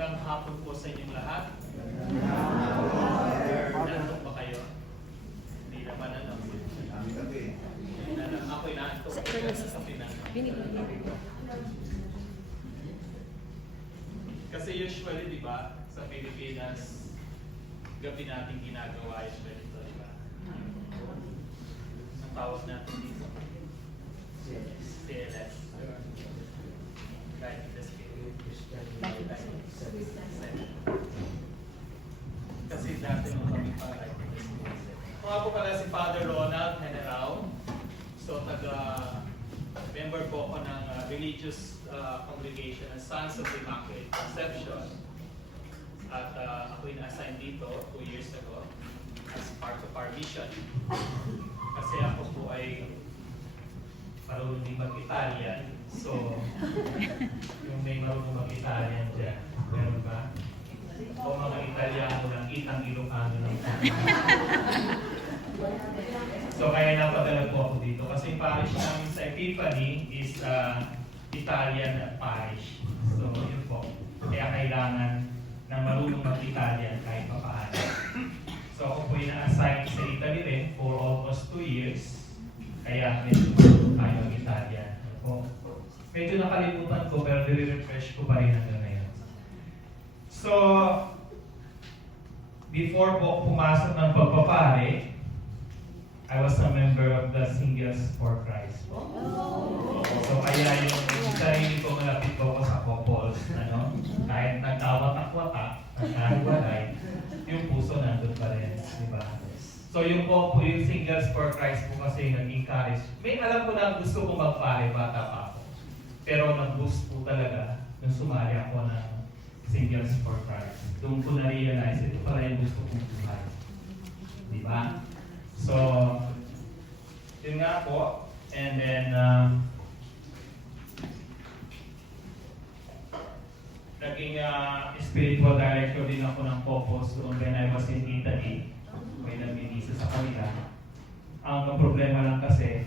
Magandang hapon po sa inyong lahat. Nantok ba kayo? Hindi naman ano. Ako'y naantok. Kasi usually, di ba, sa Pilipinas, gabi natin ginagawa usually ito, di ba? Ang tawag natin dito. CLS. Right, this kasi dati nung kami pa right, kung ako pala si Father Ronald General, so member po ako ng religious congregation ng Sons of the Immaculate Conception. At ako'y na-assign dito 2 years ago as part of our mission. Kasi ako po ay marunong din mag-Italian. So, yung may marunong mag-Italian dyan, meron ba? O mga Italiano lang, itang Ilocano lang. So, kaya napadala po ako dito. Kasi yung parish namin sa Epiphany is Italian parish. So, yun po. Kaya kailangan ng marunong mag-Italian kahit pa paano. So, ako po yung na-assign sa Italy rin for almost 2 years. Kaya medyo tayo mag-Italian. Medyo nakalimutan ko pero nire-refresh ko pa rin hanggang ngayon. So, before po pumasok ng pagpapare, I was a member of the Singles for Christ. So, kaya yung sarili ko malapit ko sa couples, kahit nagkawatak-watak, nagkahiwalay, yung puso nandun pa rin, di ba? So, yung Singles for Christ po kasi nag-encourage. May alam ko na gusto ko magpare, bata pa ako. Pero nag-boost po talaga nung sumali ako ng Singles for Christ. Doon ko na-realize, ito pala yung gusto kong buhay. Di ba? So, yun nga po. And then, naging spiritual director din ako ng Popos when I was in Italy. May nag-inisa sa kanila. Ang problema lang kasi,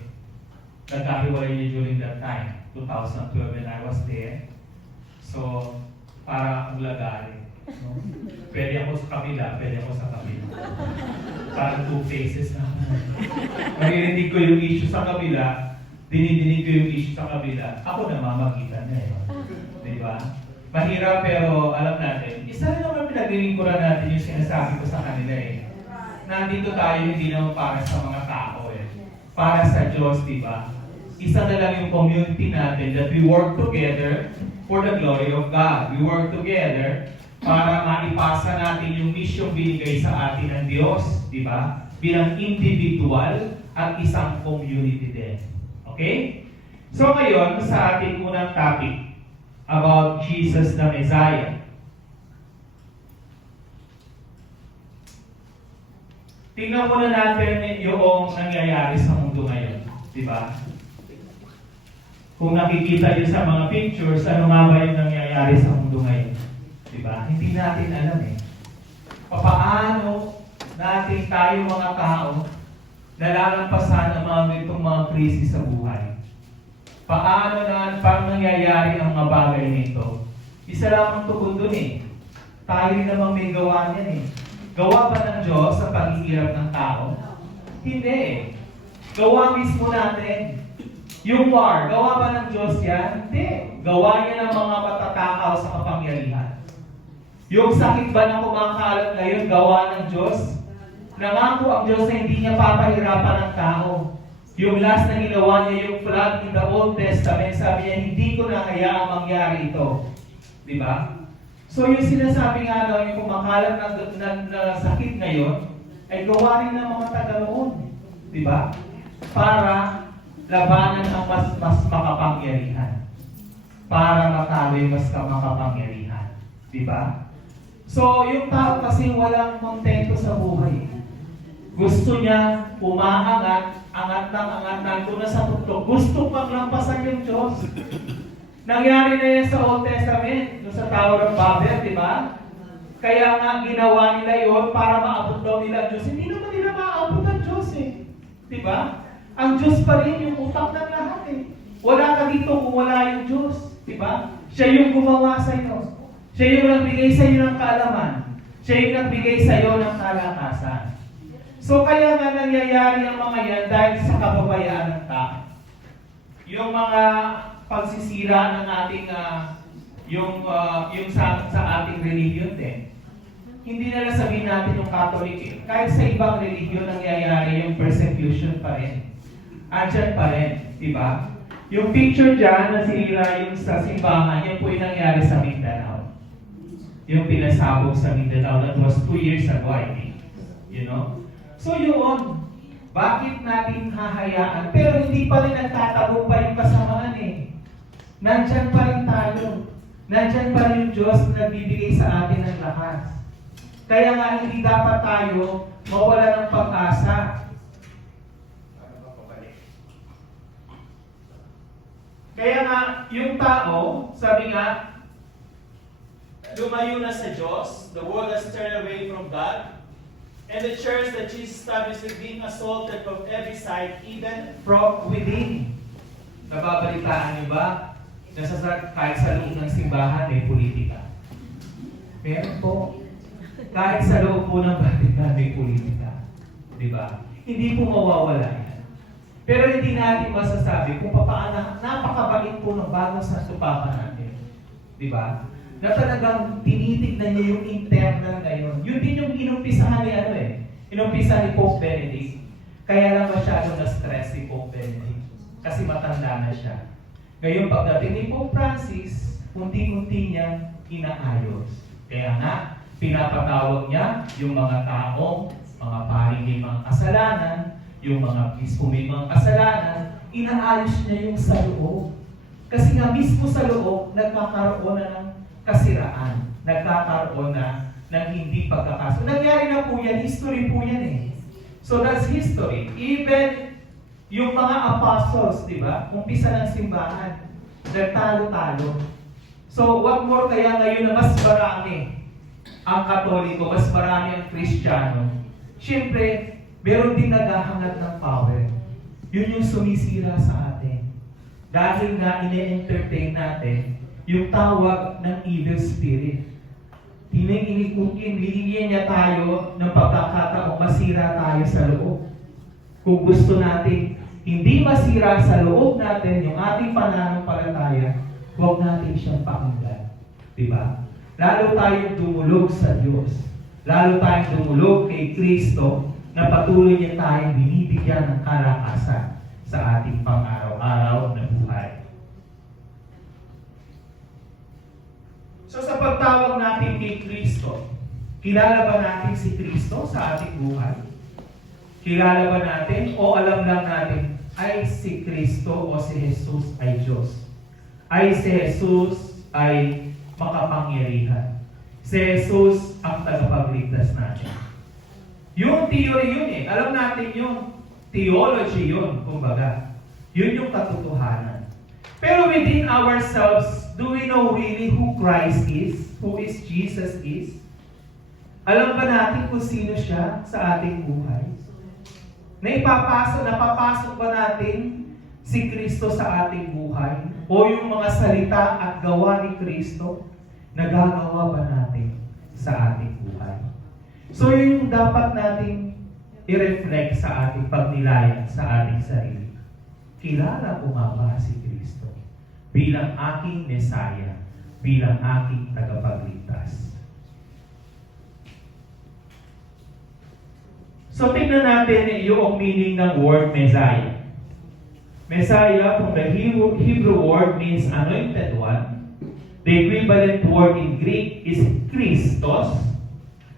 nagkahiwalay niya during that time, 2012 when I was there. So, para akong lagari. No? Pwede ako sa kabila, pwede ako sa kabila. Parang 2 faces na. Naririnig ko yung issue sa kabila, dinidinig ko yung issue sa kabila. Ako na mamagitan na yun. Diba? Mahirap pero alam natin, isa rin naman pinaglilingkuran natin yung sinasabi ko sa kanila eh. Nandito tayo hindi naman para sa mga tao eh. Para sa Diyos, diba? Isa na lang yung community natin that we work together for the glory of God. We work together para maipasa natin yung mission binigay sa atin ng Diyos, di ba? Bilang individual at isang community din. Okay? So ngayon, sa ating unang topic about Jesus the Messiah. Tingnan muna natin yung nangyayari sa mundo ngayon, di ba? Kung nakikita niyo sa mga pictures, ano nga ba yung nangyayari sa mundo ngayon? Diba? Hindi natin alam eh. Paano natin tayo mga tao nalalampasan ang mga ganitong mga krisis sa buhay? Paano nangyayari ang mga bagay nito? Isa lamang tukod dun eh. Tayo rin namang may gawa niyan eh. Gawa ba ng Diyos sa paghihirap ng tao? Hindi eh. Gawa mismo natin. Yung war, gawa ba ng Diyos yan? Hindi. Gawa niya ng mga matatakaw sa kapangyarihan. Yung sakit ba na kumakalat ngayon, gawa ng Diyos? Nangako ang Diyos na hindi niya papahirapan ng tao. Yung last na ginawa niya, yung flood in the Old Testament, sabi niya, hindi ko na hayaang mangyari ito. Di ba? So yung sinasabi nga daw, yung kumakalat na sakit ngayon, ay gawa rin ng mga taga noon. Di ba? Para labanan ang mas makapangyarihan. Para matalo yung mas makapangyarihan. Diba? So, yung tao kasi walang kontento sa buhay. Gusto niya umaangat, angat nandun na sa tuktok. Gusto paglampasan yung Diyos. Nangyari na yan sa Old Testament, doon sa Tower of Babel, diba? Kaya nga ginawa nila yon para maabot daw nila ang Diyos. Hindi naman nila maabot ang Diyos eh. Diba? Ang Diyos pa rin yung utak ng lahat eh. Wala ka dito kung wala yung Diyos. Diba? Siya yung gumawa sa iyo. Siya yung nagbigay sa iyo ng kaalaman. Siya yung nagbigay sa iyo ng kalakasan. So kaya nga nangyayari ang mga yan dahil sa kababayaan ng tao. Yung mga pagsisira ng ating yung sa ating religion din. Hindi na lang sabihin natin yung Catholic eh. Kahit sa ibang religion nangyayari yung persecution pa rin. Andyan pa rin, di ba? Yung picture dyan na sinira yung sa simbahan, yan po yung nangyari sa Mindanao. Yung pinasabog sa Mindanao, that was 2 years ago, I think. You know? So yun, bakit natin hahayaan? Pero hindi pa rin nagtatagumpay yung kasamaan eh. Nandyan pa rin tayo. Nandyan pa rin yung Diyos na nagbibigay sa atin ng lakas. Kaya nga hindi dapat tayo mawala ng pag-asa. Kaya nga, yung tao, sabi nga, lumayo na sa Diyos, the world has turned away from God, and the church that Jesus established is being assaulted from every side, even from within. Nababalitaan niyo ba? Kahit sa loob ng simbahan, may politika. Meron po. Kahit sa loob po ng Vatican, may politika. Diba? Hindi po mawawala yan. Pero hindi natin masasabi kung paano napakabait po ng bagong Santo Papa natin. Diba? Na talagang tinitignan niya yung internal ngayon. Yun din yung inumpisahan ni inumpisahan ni Pope Benedict. Kaya lang masyado na-stress si Pope Benedict. Kasi matanda na siya. Ngayon pagdating ni Pope Francis, unti-unti niya inaayos. Kaya nga, pinapatawag niya yung mga taong, mga paring may mga kasalanan, yung mga mismo may mga kasalanan, inaayos niya yung sa loob. Kasi nga mismo sa loob, nagkakaroon na ng kasiraan. Nagkakaroon na ng hindi pagkakaso. Nangyari na po yan, history po yan eh. So that's history. Even yung mga apostles, di ba? Umpisa ng simbahan, nagtalo-talo. So what more kaya ngayon na mas marami ang Katoliko, mas marami ang Kristiyano. Siyempre, meron din naghahangad ng power. Yun yung sumisira sa atin. Dahil nga ine-entertain natin yung tawag ng evil spirit. Binigyan niya tayo ng pagkakataong masira tayo sa loob. Kung gusto natin hindi masira sa loob natin yung ating pananampalataya, huwag natin siyang pakinggan. Diba? Lalo tayong dumulog sa Diyos. Lalo tayong dumulog kay Kristo na patuloy niya tayong binibigyan ng kalakasan sa ating pang-araw-araw na buhay. So sa pagtawag natin kay Kristo, kilala ba natin si Kristo sa ating buhay? Kilala ba natin o alam lang natin ay si Kristo o si Jesus ay Diyos? Ay si Jesus ay makapangyarihan. Si Jesus ang tagapagligtas natin. Yung theory yun eh. Alam natin yun. Theology yun, kumbaga. Yun yung katotohanan. Pero within ourselves, do we know really who Christ is? Who is Jesus is? Alam ba natin kung sino siya sa ating buhay? Napapasok ba natin si Kristo sa ating buhay? O yung mga salita at gawa ni Kristo, nagagawa ba natin sa ating buhay? So yun yung dapat nating i-reflect sa ating pagnilayan sa ating sarili. Kilala ko nga ba si Kristo bilang aking Mesaya, bilang aking tagapagligtas? So tingnan natin yung meaning ng word Messiah. Messiah, from the Hebrew word, means anointed one. The equivalent word in Greek is Christos.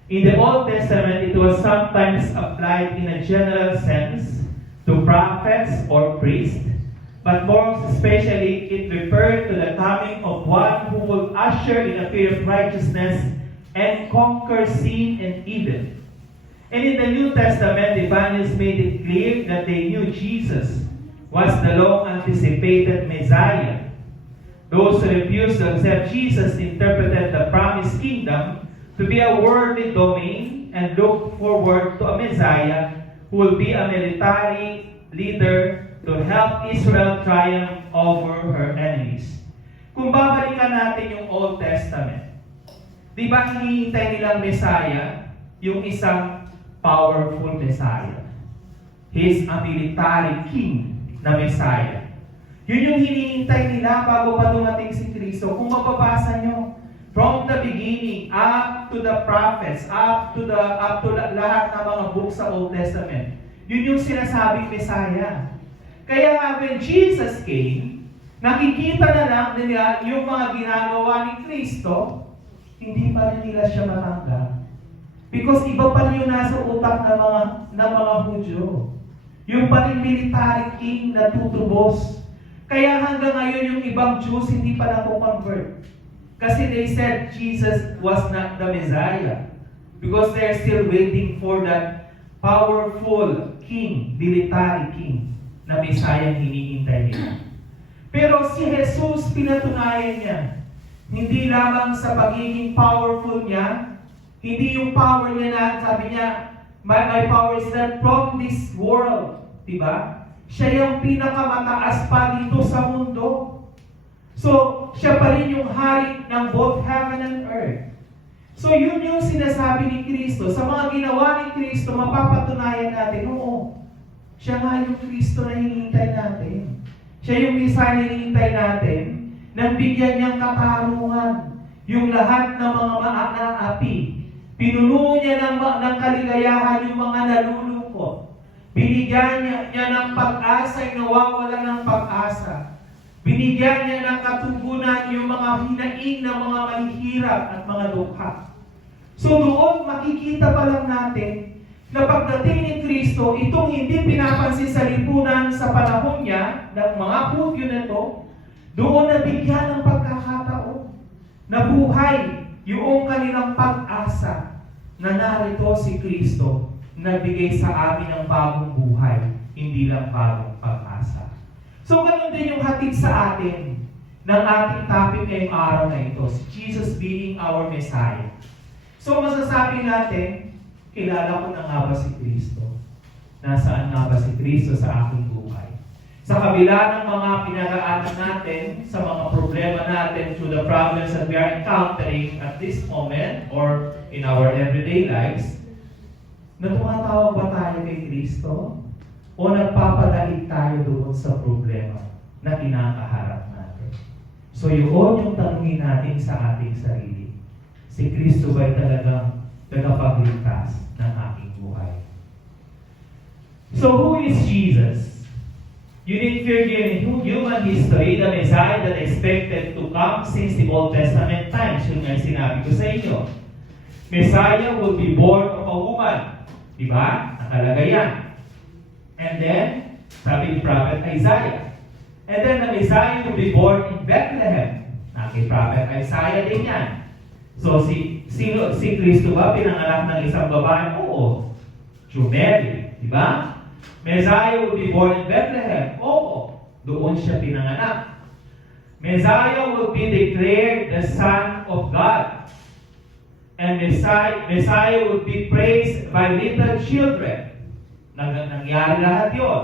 In the Old Testament, it was sometimes applied in a general sense to prophets or priests, but more especially, it referred to the coming of one who will usher in a period of righteousness and conquer sin and evil. And in the New Testament, the evangelists made it clear that they knew Jesus was the long-anticipated Messiah. Those who refused to accept Jesus interpreted the promised kingdom to be a worldly domain and looked forward to a Messiah who will be a military leader to help Israel triumph over her enemies. Kung babalikan natin yung Old Testament, Di ba hinihintay nilang Messiah? Yung isang powerful Messiah. He's a military king na Messiah. Yun yung hinihintay nila bago pa dumating si Kristo. Kung mababasa nyo, from the beginning, up to the prophets, up to lahat ng mga books sa Old Testament, yun yung sinasabing Messiah. Kaya nga, when Jesus came, nakikita na lang nila yung mga ginagawa ni Kristo, hindi pa rin nila siya matanggap. Because iba pa rin yung nasa utak ng mga Hudyo. Yung pa rin military king na tutubos. Kaya hanggang ngayon yung ibang Jews hindi pa na-convert. Kasi they said Jesus was not the Messiah. Because they're still waiting for that powerful king, military king, na Messiah hinihintay nila. Pero si Jesus, pinatunayan niya, hindi lamang sa pagiging powerful niya, hindi yung power niya na, sabi niya, my power is not from this world. Diba? Siya yung pinakamataas pa dito sa mundo. So, siya pa rin yung hari ng both heaven and earth. So, yun yung sinasabi ni Kristo. Sa mga ginawa ni Kristo, mapapatunayan natin, oo, siya nga yung Kristo na hinihintay natin. Siya yung Messiah na hinihintay natin, nang bigyan niyang katarungan yung lahat ng mga maapi. Pinuno niya ng kaligayahan yung mga nalulungkot. Binigyan niya ng pag-asa, nawawala ng pag-asa. Binigyan niya ng katugunan yung mga hinaing na mga mahihirap at mga dukha. So doon makikita pa lang natin na pagdating ni Kristo, itong hindi pinapansin sa lipunan sa panahon niya, ng mga Hudyo na ito, doon nabigyan ng pagkakataon na buhay yung kanilang pag-asa na narito si Kristo nagbigay sa amin ng bagong buhay, hindi lang bagong pag-asa. So, ganun din yung hatid sa atin ng ating topic ngayong araw na ito, si Jesus being our Messiah. So, masasabi natin, kilala ko na nga ba si Kristo? Nasaan nga ba si Kristo sa aking buhay? Sa kabila ng mga pinagaanan natin, sa mga problema natin through the problems that we are encountering at this moment or in our everyday lives, na tumatawag ba tayo kay Kristo? O nagpapadaig tayo doon sa problema na kinakaharap natin? So yun yung tanungin natin sa ating sarili. Si Kristo ba'y talagang tagapagligtas ng aking buhay? So who is Jesus? Unique figure in human history, the Messiah that expected to come since the Old Testament times. Yung nga sinabi ko sa inyo. Messiah will be born of a woman. Diba? Nakalagay yan. And then, sabi ni Prophet Isaiah. And then the Messiah will be born in Bethlehem. Kay Prophet Isaiah din yan. So, si Kristo ba pinanganak ng isang babae? Oo. Mary. Diba? Messiah will be born in Bethlehem. Oo. Doon siya pinanganak. Messiah will be declared the Son of God. And Messiah will be praised by little children. Nangyari lahat yun.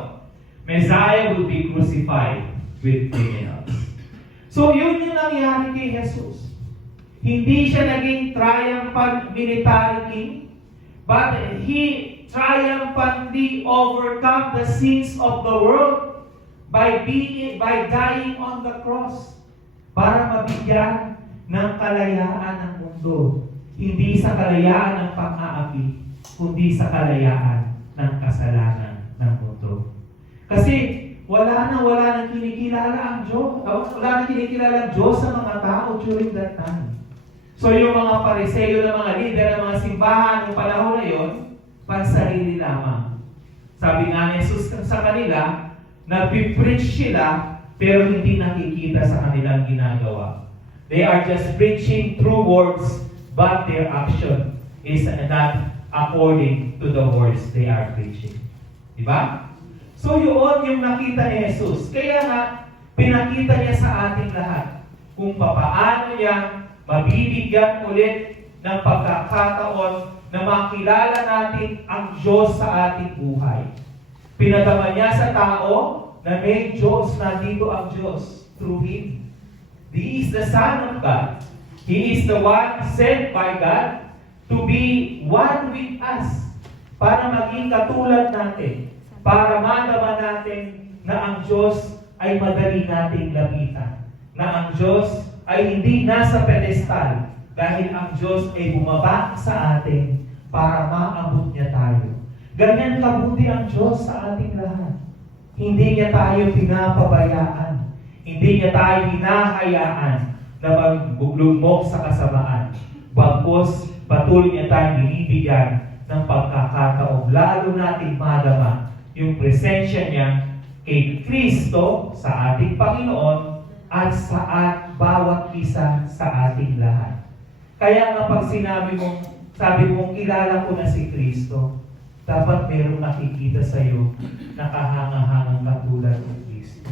Messiah will be crucified with criminals. So yun yung nangyari kay Jesus. Hindi siya naging triumphant military king, but He triumphantly overcome the sins of the world by dying on the cross para mabigyan ng kalayaan ng mundo. Hindi sa kalayaan ng pang-aapi, kundi sa kalayaan ng kasalanan ng mundo. Kasi wala nang kinikilala ang Diyos. Wala nang kinikilala ang Diyos sa mga tao during that time. So yung mga Pariseo na mga leader ng mga simbahan ng panahon na yon, pansarili lamang. Sabi nga ni Jesus sa kanila, nagpipreach sila pero hindi nakikita sa kanilang ginagawa. They are just preaching through words, but their action is not according to the words they are preaching. Diba? So yun yung nakita ni Jesus. Kaya nga, pinakita niya sa ating lahat kung papaano niya mabibigyan ulit ng pagkakataon na makilala natin ang Diyos sa ating buhay. Pinadama niya sa tao na may Diyos, nandito ang Diyos through Him. He is the Son of God. He is the one sent by God to be one with us para maging katulad natin, para madama natin na ang Diyos ay madali nating lapitan, na ang Diyos ay hindi nasa pedestal dahil ang Diyos ay bumaba sa atin para maabot niya tayo. Ganyan kabuti ang Diyos sa ating lahat. Hindi niya tayo pinapabayaan. Hindi niya tayo hinahayaan na maglugmok sa kasamaan. Bagkus, patuloy niya tayong binibigyan ng pagkakataong lalo nating madama yung presensya niya kay Kristo sa ating Panginoon at sa bawat isa sa ating lahat. Kaya nga pag sabi mong kilala ko na si Kristo, dapat merong nakikita sa iyo na kahanga-hangang katulad ng Kristo.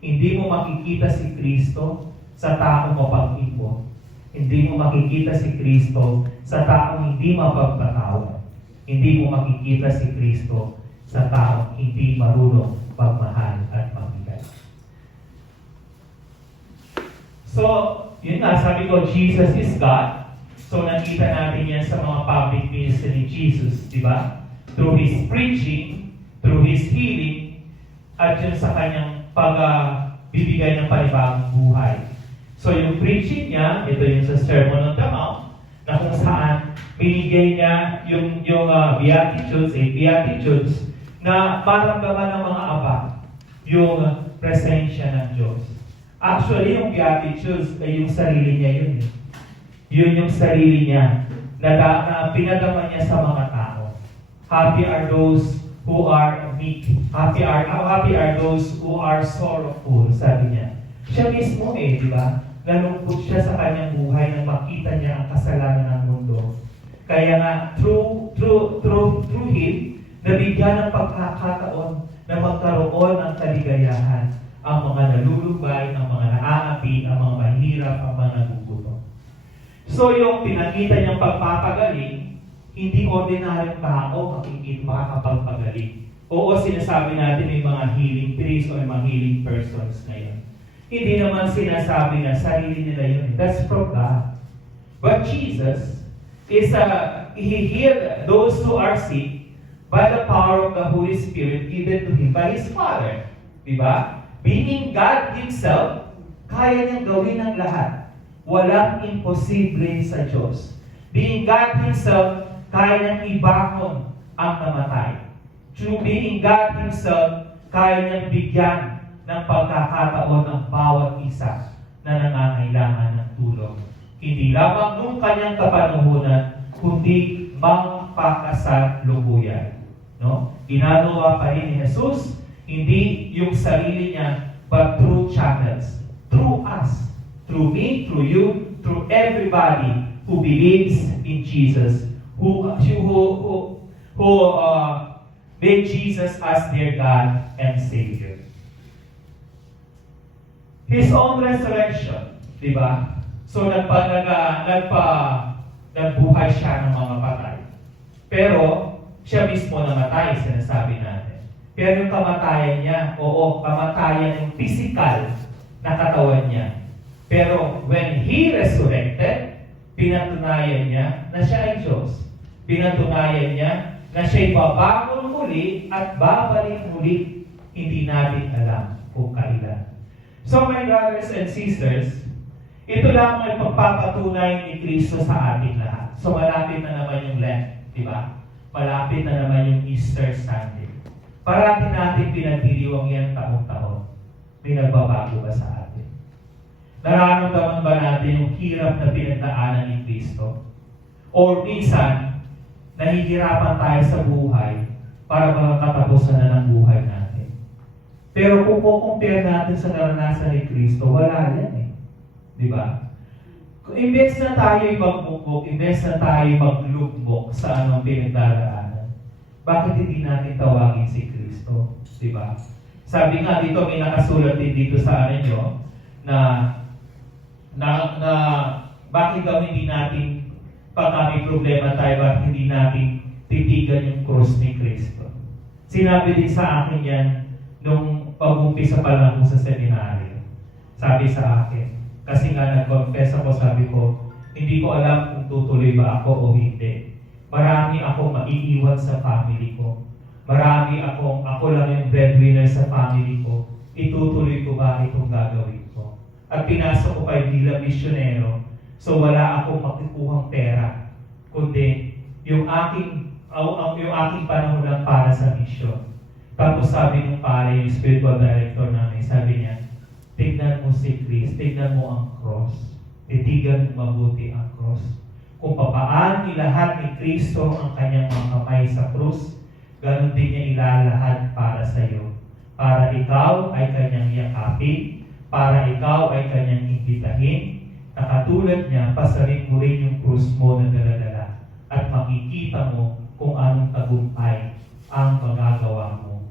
Hindi mo makikita si Kristo sa taong mapag-ipon. Hindi mo makikita si Kristo sa taong hindi mapagpatawad. Hindi mo makikita si Kristo sa taong hindi marunong pagmahal at magbigay. So, yun nga, sabi ko, Jesus is God. So, nakita natin yan sa mga public ministry ni Jesus, di ba? Through His preaching, through His healing, at yun sa kanyang pagbibigay ng panibagong buhay. So, yung preaching niya, ito yung sa Sermon on the Mount, na kung saan binigay niya yung Beatitudes, Beatitudes, na maramdaman ng mga aba yung presensya ng Diyos. Actually, yung Beatitudes ay yung sarili niya yun. Yun yung sarili niya na pinadama niya sa mga tao. Happy are those who are meek. Happy are those who are sorrowful, sabi niya. Siya mismo di ba? Nalungkot siya sa kanyang buhay nang makita niya ang kasalanan ng mundo. Kaya nga, through Him, nabigyan ng pagkakataon na magkaroon ng kaligayahan ang mga nalulubay, ang mga naaapi, ang mga mahirap, ang mga nagugutom. So yung pinakita niyang pagpapagaling, hindi ordinaryong tao makakapagpagaling. Oo, sinasabi natin may mga healing priests o may mga healing persons ngayon. Hindi naman sinasabi na sarili nila yun. That's from God. But Jesus He healed those who are sick by the power of the Holy Spirit given to Him by His Father. Diba? Being God Himself, kaya niyang gawin ang lahat. Walang imposible sa Diyos. Being God Himself, kaya niyang ibangon ang namatay. Through being God Himself, kaya niyang bigyan ng pagkakataon ng bawat isa na nangangailangan ng tulong. Hindi lamang nung kanyang kapanuhunan, kundi magpakasalukuyan. No? Ginagawa pa rin ni Jesus, hindi yung sarili niya, but through channels. Through us. Through me, through you, through everybody who believes in Jesus, who made Jesus as their God and Savior. His own resurrection, di ba? So nagbuhay siya ng mga patay. Pero siya mismo namatay, sinasabi natin. Pero yung kamatayan niya, kamatayan yung physical na katawan niya. Pero when He resurrected, pinatunayan niya na siya ay Diyos. Pinatunayan niya na siya'y babangon muli at babalik muli. Hindi natin alam kung kailan. So my brothers and sisters, ito lang ay pagpapatunay ni Kristo sa ating lahat. So malapit na naman yung Lent, di ba? Malapit na naman yung Easter Sunday. Parati natin pinagdiriwang yan taon-taon. May nagbabago ba sa atin? Nararamdaman ba natin yung hirap na pinagdaanan ni Kristo? Or minsan, nahihirapan tayo sa buhay para makakatapusan na ng buhay natin. Pero kung compare natin sa naranasan ni Kristo, wala yan Di ba? Imbes na tayo'y magmukmok, imbes na tayo'y maglugmok sa anong pinagdaraanan, bakit hindi natin tawagin si Kristo? Di ba? Sabi nga dito, may nakasulat din dito sa nyo na bakit daw hindi natin, pag may problema tayo, bakit hindi natin titigan yung cross ni Kristo? Sinabi din sa akin yan nung pag-umpisa pa lang sa seminaryo. Sabi sa akin, Kasi nga nag-confess ako, sabi ko, hindi ko alam kung tutuloy ba ako o hindi. Marami akong maiiwan sa family ko. Ako lang yung breadwinner sa family ko. Itutuloy ko ba itong gagawin ko? At pinasok ko kayo bilang misyonero. So wala akong makukuhang pera. Kundi yung aking panahon lang para sa misyon. Tapos sabi ng pare, yung spiritual director namin, sabi niya, tignan mo si Chris, tignan mo ang cross. Titigan mo mabuti ang cross. Kung papaano ilahat ni Kristo ang kanyang mga kamay sa krus, ganun din niya ilalahad para sa iyo. Para ikaw ay kanyang yakapin, para ikaw ay kanyang imbitahin, na katulad niya, pasarin mo rin yung krus mo na daladala at makikita mo kung anong tagumpay ang magagawa mo.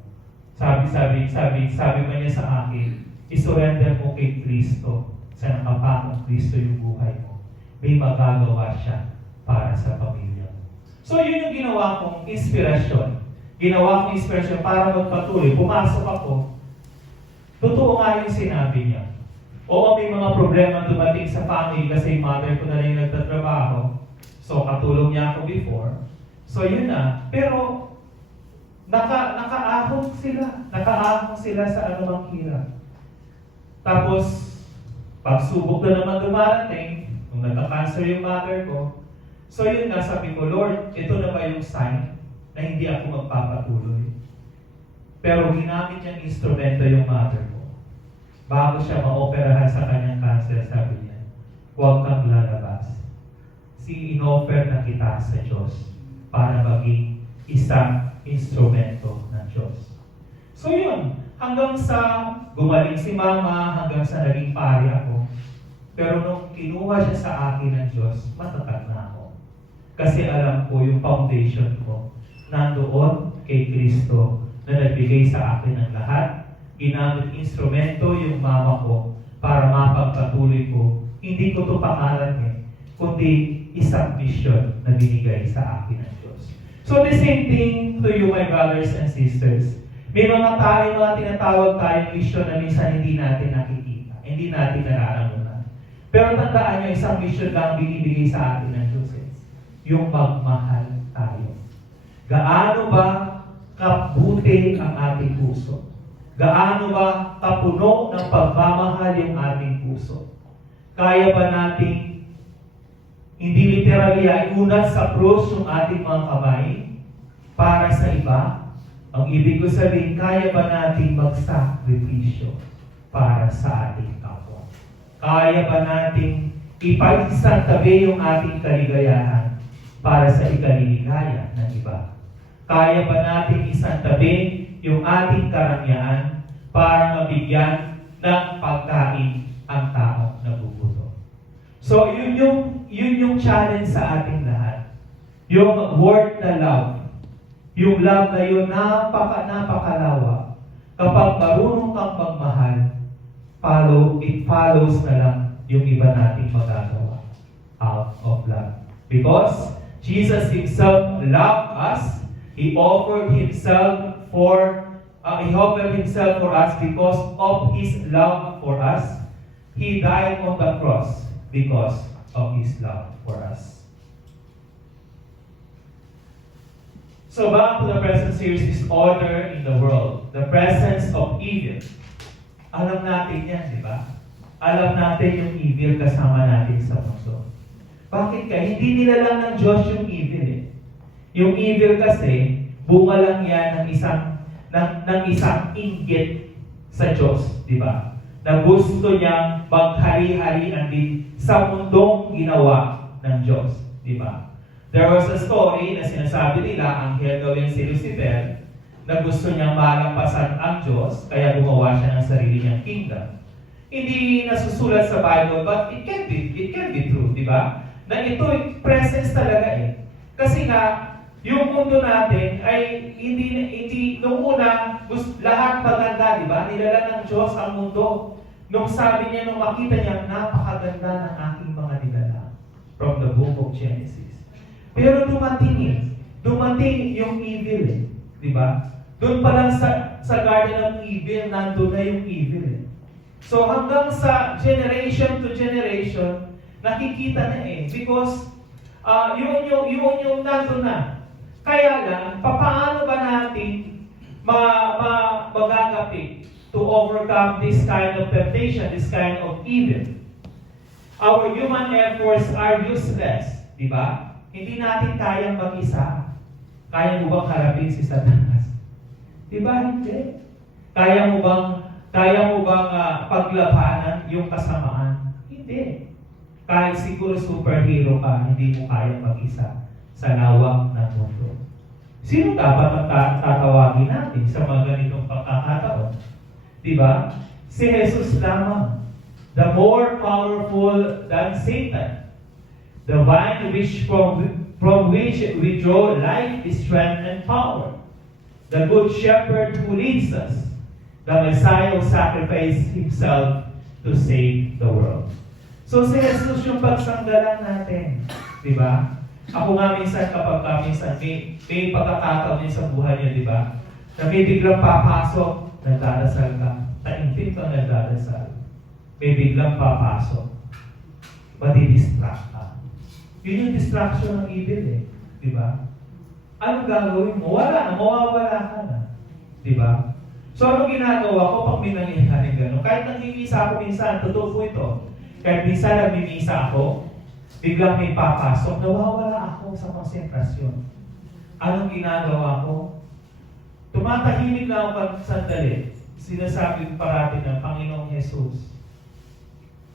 Sabi ba niya sa akin, isurrender mo kay Kristo, sa nakapakong Kristo yung buhay mo. May magagawa siya para sa pamilya mo. So yun yung ginawa kong inspirasyon. Para magpatuloy. Pumasok ako. Totoo nga yung sinabi niya. Oo, may mga problema dumating sa family kasi yung mother ko na lang yung nagtatrabaho. So katulong niya ako before. So yun na. Pero nakaahon sila sa anumang hirap. Tapos pagsubok na naman dumarating, nung nagka-cancer yung mother ko, so yun nga, sabi ko, Lord, ito na ba yung sign na hindi ako magpapatuloy? Pero ginamit niyang instrumento yung mother ko. Bago siya maoperahan sa kanyang cancer, sabi niya, huwag kang lalabas. In-offer na kita sa Diyos para maging isang instrumento ng Diyos. So yun, hanggang sa gumaling si Mama, hanggang sa naging pari ako. Pero nung kinuha siya sa akin ng Diyos, matatag na ako. Kasi alam ko yung foundation ko nandoon kay Kristo na nagbigay sa akin ng lahat. Ginamit instrumento yung mama ko para mapagpatuloy ko. Hindi ko ito pangalan kundi isang mission na binigay sa akin ng Diyos. So the same thing to you, my brothers and sisters. May mga tinatawag tayong mission na minsan hindi natin nakikita, hindi natin nararamdaman. Pero tandaan nyo, isang mission lang binibigay sa atin ng Diyos. Yung magmahal tayo. Gaano ba kabuti ang ating puso? Gaano ba kapuno ng pagmamahal yung ating puso? Kaya ba nating hindi literally ay unat sa krus yung ating mga kamay para sa iba? Ang ibig ko sabihin, kaya ba natin magsakripisyo para sa ating kapwa? Kaya ba natin ipagsantabi yung ating kaligayahan para sa ikaliligaya ng iba? Kaya ba natin isantabi yung ating karangyaan para mabigyan ng pagkain ang taong nabubuto? So, yun yung challenge sa ating lahat. Yung word na love. Yung love na yun, napakalawa. Kapag marunong kang magmahal, it follows na lang yung iba nating magagawa out of love. Because Jesus Himself loved us, He offered Himself for us because of His love for us. He died on the cross because of His love for us. So back to the present series is order in the world. The presence of evil. Alam natin yan, di ba? Alam natin yung evil kasama natin sa mundo. Bakit ka? Hindi nila lang ng Diyos yung evil Yung evil kasi, bunga lang yan ng isang inggit sa Diyos, di ba? Na gusto niyang maghari-harian din sa mundong ginawa ng Diyos, di ba? There was a story na sinasabi nila, anghel daw yan si Lucifer, na gusto niyang malampasan ang Diyos, kaya gumawa siya ng sarili niyang kingdom. Hindi nasusulat sa Bible, but it can be true, di ba? Na ito, presence talaga Kasi nga, yung mundo natin ay hindi nung una, lahat maganda, di ba? Nilala ng Diyos ang mundo. Nung sabi niya, nung makita niya, napakaganda ng aking mga nilala. From the book of Genesis. Pero dumating yung evil di ba? Doon pa lang sa Garden of Eden, nandun na yung evil So hanggang sa generation to generation, nakikita na eh. Because yun yung nandun na. Kaya lang, paano ba natin magagapi to overcome this kind of temptation, this kind of evil? Our human efforts are useless. Di ba? Hindi natin kayang mag-isa. Kaya mo bang harapin si Satanas? Di ba? Hindi. Kaya mo bang paglabanan yung kasamaan? Hindi. Kahit siguro superhero ka, hindi mo kayang mag-isa sa lawak ng mundo. Sino dapat ang tatawagin natin sa mga ganitong pagkakataon? Diba? Si Jesus lamang. The more powerful than Satan. The vine from which we draw life, strength, and power. The good shepherd who leads us. The Messiah who sacrificed himself to save the world. So si Jesus yung pagsanggalan natin. Diba? Ako nga minsan kapag may pagkakataon din sa buhay niyo, di ba? Na may biglang papasok, nagdadasal ka. Taimtim kang nagdadasal. May biglang papasok. Madidistract ka. Yun yung distraction ng evil eh. Di ba? Ano gagawin mo? Wala na. Mawawala ka na. Di ba? So ano ginagawa ko pag may nangyayari gano'n? Kahit nangmimisa ako minsan, totoo po ito. Kahit minsan nagmimisa ako, biglang may papasok, nawawala ako sa konsentrasyon. Anong ginagawa ko? Tumatahimik na ako pag sandali. Sinasabi ko parati ng Panginoong Jesus,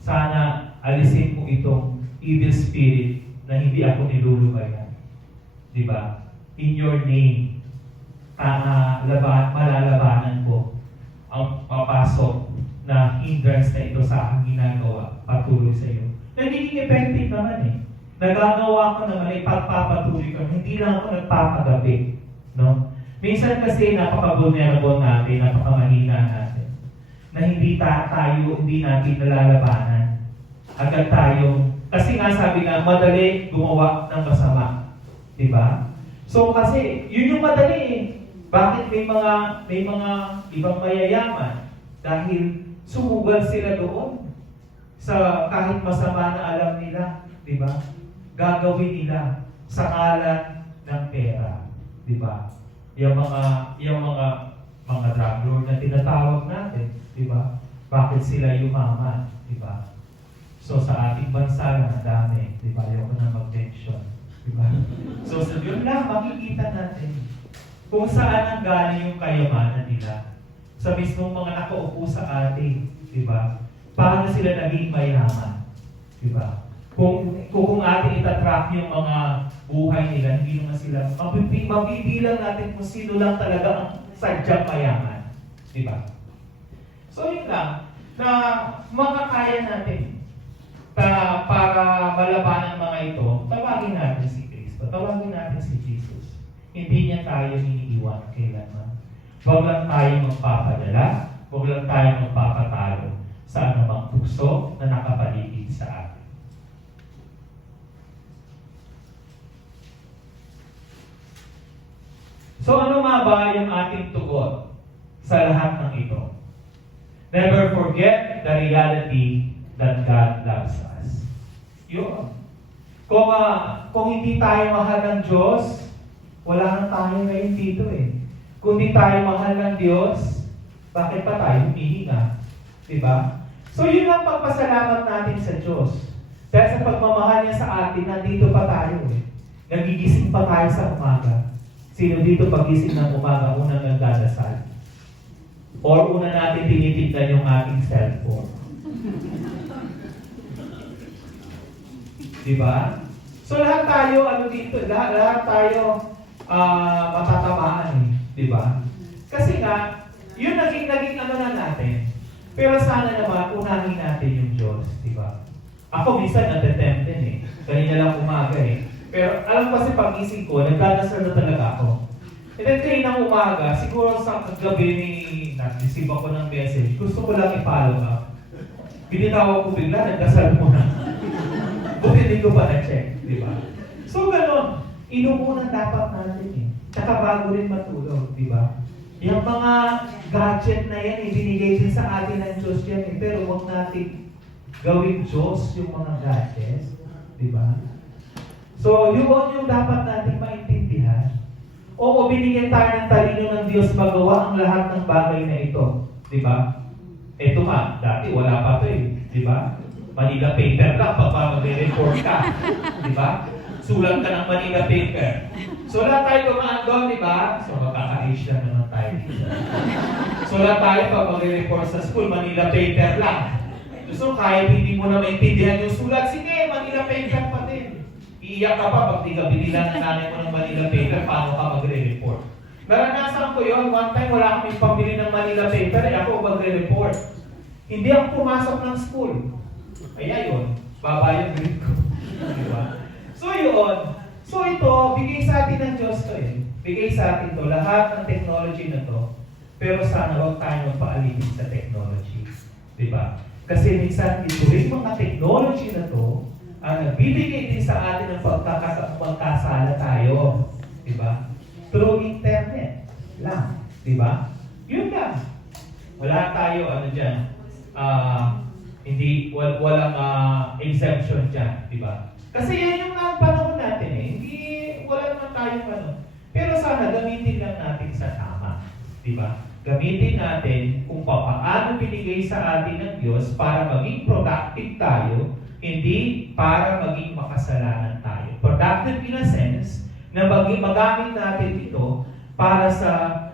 sana alisin mo itong evil spirit na hindi ako nilulubayan. Diba? In your name, malalabanan ko ang papasok na hindrance na ito sa aking ginagawa patuloy sa iyo. Nagiging effective naman eh. Nagagawa ko naman ay pagpapatuloy ko. Hindi lang ako nagpapagabi. No? Minsan kasi napaka-vulnerable natin, napaka-mahina natin. Na hindi natin nalalabanan. Agad tayong, kasi nga sabi nga, madali gumawa ng masama. Diba? So kasi, yun yung madali eh. Bakit may mga ibang mayayaman? Dahil sumugal sila doon sa kahit masama na alam nila, di ba? Gagawin nila sa ngalan ng pera, di ba? Yung mga drug lord na tinatawag natin, di ba? Bakit sila yumaman, di ba? So sa ating bansa na dami, di ba? Ayoko na mag-mention, di ba? So yun lang, makikita natin kung saan ang galing yung kayamanan nila. Sa mismong mga nakaupo sa atin, di ba? Paano sila naging mayaman? Di ba? Kung ating itatrack yung mga buhay nila, hindi naman sila, mabibilang natin kung sino lang talaga ang sadyang mayaman. Di ba? So yun lang, na makakaya natin para malabanan mga ito, tawagin natin si Kristo, tawagin natin si Jesus. Hindi niya tayo iniiwan kailanman. Huwag lang tayo magpapadala, huwag lang tayo magpapatalo sa anumang tukso na nakapaligid sa atin. So ano nga ba yung ating tugon sa lahat ng ito? Never forget the reality that God loves us. Yun. Kung hindi tayo mahal ng Diyos, wala nang tayo ngayon dito eh. Kung hindi tayo mahal ng Diyos, bakit pa tayo humihinga? Diba? So yun lang pagpasalamat natin sa Diyos. Dahil sa pagmamahal niya sa atin, nandito pa tayo eh. Nagigising pa tayo sa umaga. Sino dito pagising ng umaga, unang nagdadasal? Or una natin tinitignan yung ating cellphone? Diba? So lahat tayo, lahat tayo matatamaan eh. Diba? Kasi nga, yun naging ano na natin. Pero sana naman, unahin natin yung Diyos. Diba? Ako minsan natetempt din eh. Kanina lang umaga eh. Pero alam ko kasi pag-ising ko, nagdadasal na talaga ako. And then kayo ng umaga, siguro sa gabi nag-receive ako ng message, gusto ko lang i-follow up. Binitawag ko bigla, nagdasal mo na. Buti hindi ko pa na-check. Diba? So gano'n, inuunan dapat natin eh. Tsaka bago rin matulog, di ba? Yung mga gadget na yan, ibinigay din sa atin ng Diyos yan. Pero huwag natin gawing Diyos yung mga gadgets. Di ba? So, yun yung dapat natin maintindihan. Oo, binigyan tayo ng talino ng Diyos magawa ang lahat ng bagay na ito. Di ba? Ito nga, dati wala pa ito eh. Di ba? Manila paper lang pag mag-report ka. Di ba? Sulat ka ng Manila paper. So, lahat tayo dumaan doon, di ba? So, magkaka-age lang naman tayo. So, lahat tayo pag mag-report sa school, Manila paper lang. So, kahit hindi mo na maintindihan yung sulat, sige, Manila paper pa din. Iiyak ka pa pag di ka binilang ng nanay mo ng Manila paper, paano ka magre-report? Naranasan ko yun, one time wala kami pambili ng Manila paper, ako magre-report. Hindi ako pumasok ng school. Kaya yun, baba yung grade ko. Diba? So yun, so ito, bigay sa atin ng Diyos to eh. Bigay sa atin to, lahat ng technology na to. Pero sana huwag tayo magpaalipin sa technology. Diba? Kasi minsan ito rin mga technology na to, ang nagbibigay din sa atin ng pagkakasala tayo. Diba? Through internet lang. Diba? Yun lang. Wala tayo, walang exemption dyan. Diba? Kasi yan yung panahon natin eh. Wala naman tayong Pero sana gamitin lang natin sa tama. Diba? Gamitin natin kung paano binigay sa atin ng Diyos para maging productive tayo, hindi para maging makasalanan tayo. Productive in a sense na magamit natin ito para sa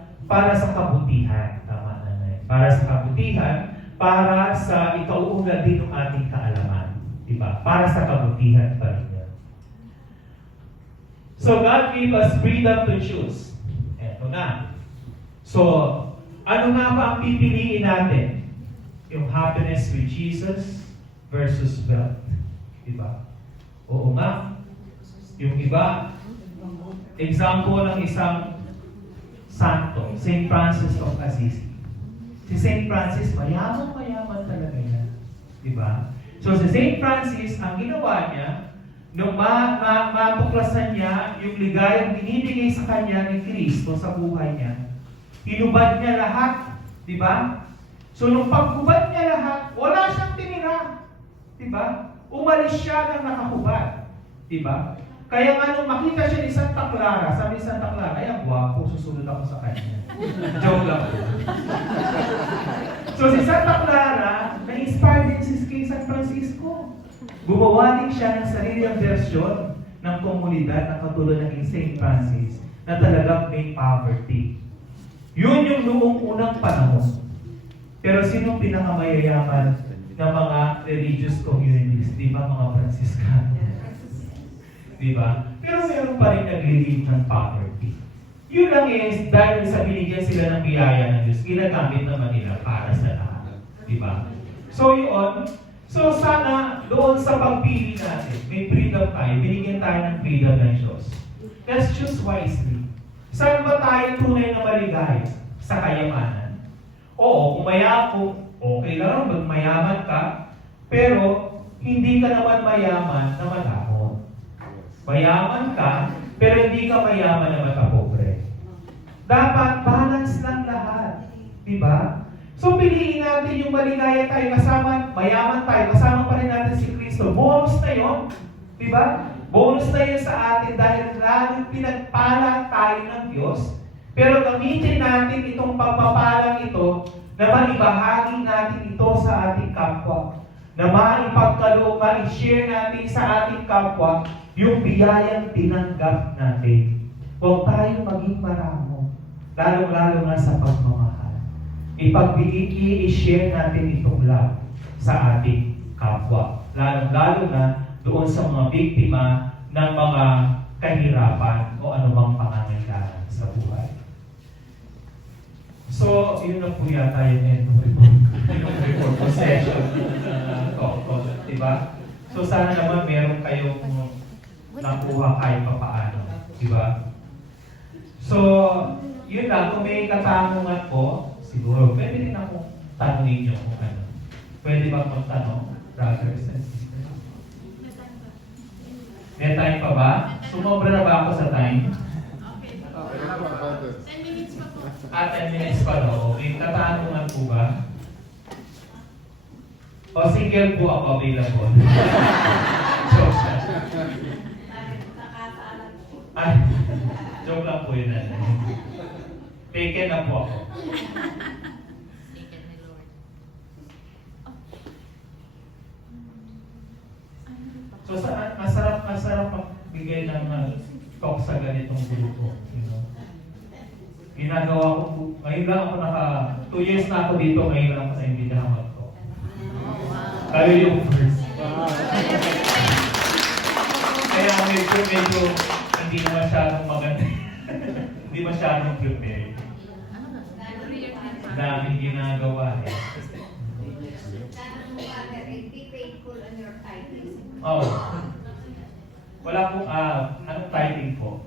kabutihan. Tama na yun. Para sa kabutihan, para sa ikauunlad din ng ating kaalaman. Diba? Para sa kabutihan pa rin yan. So God gave us freedom to choose. Eto na. So, ano nga ba ang pipiliin natin? Yung happiness with Jesus versus wealth. Diba? Oo nga. Yung iba, example ng isang santo, St. Francis of Assisi. Si St. Francis, mayaman talaga yan. Diba? So si St. Francis, ang ginawa niya, nung matuklasan niya yung ligayang binibigay sa kanya ni Kristo sa buhay niya, hinubad niya lahat. Diba? So nung paghubad niya lahat, wala siyang tinira. Diba? Umalis siya ng nakahubad. Diba? Kaya nga nung makita siya ni Santa Clara, sabi ni Santa Clara, ay ang gwapo, susunod ako sa kanya. Joke lang. So si Santa Clara, na-inspire din si King San Francisco. Gumawa din siya ng sariling versyon ng komunidad na katulad ng St. Francis na talagang may poverty. Yun yung noong unang panahon. Pero sinong pinakamayayaman ng mga religious communities? Di ba mga Franciscano? Di ba? Pero meron pa rin nag-relieve ng poverty. Yun lang is, dahil sa binigyan sila ng biyaya ng Diyos, ginagamit naman nila para sa lahat. Di ba? So yun, so sana doon sa pagpili natin, may freedom tayo, binigyan tayo ng freedom ng Diyos. Let's choose wisely. Saan ba tayo tunay na maligaya? Sa kayamanan. Oo, kung mayaman, okay lang, magmayaman ka, pero hindi ka naman mayaman na malamo. Mayaman ka, pero hindi ka mayaman na matapobre. Dapat balance lang lahat. Diba? So piliin natin yung maligaya tayo kasama, mayaman tayo, kasama pa rin natin si Kristo. Bonus na yun. Diba? Bonus na yun sa atin dahil lalo pinagpala tayo ng Diyos. Pero gamitin natin itong pagpapalang ito na maibahagi natin ito sa ating kapwa. Na maipagkaloob, ma-share natin sa ating kapwa yung biyayang tinanggap natin. Huwag tayo maging maramo, lalong-lalo na sa pagmamahal. I-share natin itong love sa ating kapwa. Lalong-lalo na doon sa mga biktima ng mga kahirapan o anumang pangangailangan sa buhay. So, yun na po yata yung end report session. Diba? So, sana naman meron kayong nakuha kahit pa paano. Diba? So, yun lang. Kung may katanungan po, siguro, pwede rin akong tanungin nyo kung ano. Pwede bang magtanong, brothers and sisters? May time pa ba? Sumobra na ba ako sa time? Okay. 10 minutes pa po. At 10 minutes pa daw. May tatanungan po ba? O single po ako available. Joke lang. Ay, joke lang po yun. Taken na po ako. So masarap magbigay ng talk sa ganitong grupo. You know? Ginagawa ko po, ngayon lang ako 2 years na ako dito, ngayon lang ako sa imbitahan mag-talk. Kayo yung first. Kaya medyo hindi na masyadong maganda. Hindi masyadong prepare. Daming ginagawa eh. Oh. Wala pong, anong tithing po?